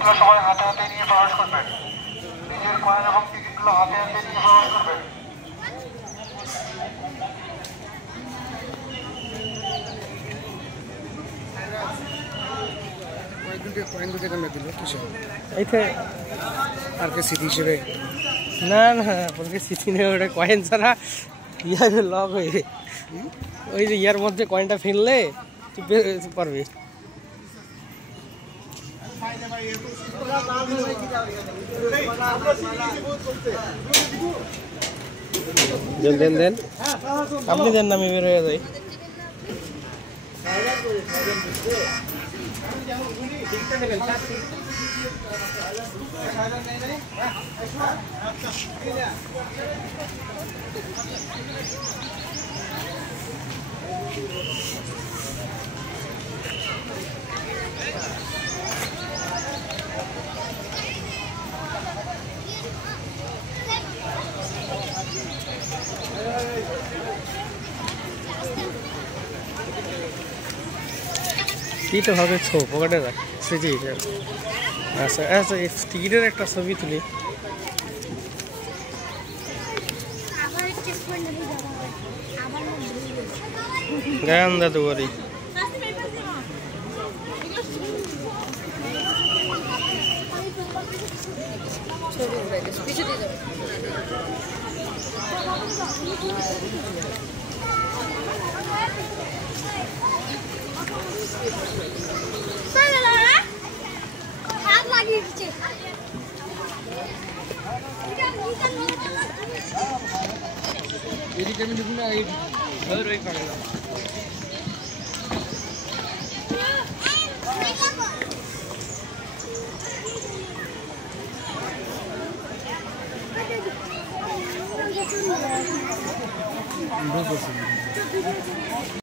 টিকিটগুলো সবাই হাতে হাতে নিয়ে প্রবেশ করবেন। নিজের কয়েন এবং টিকিটগুলো হাতে হাতে নিয়ে প্রবেশ করবেন। না না আপনাকে স্মৃতি নেই, ওটা কয়েন ছাড়া ইয়ার লক হয়ে ওই যে ইয়ার মধ্যে কয়েনটা ফেললে তুই পারবি। দেন দেন আপনি দেন না, আমি বের হয়ে যাই। কি তো হবে পকেটে রাখ সেজি। আচ্ছা আচ্ছা, টিকিটের একটা ছবি তুলি। গান দাদু বাড়ি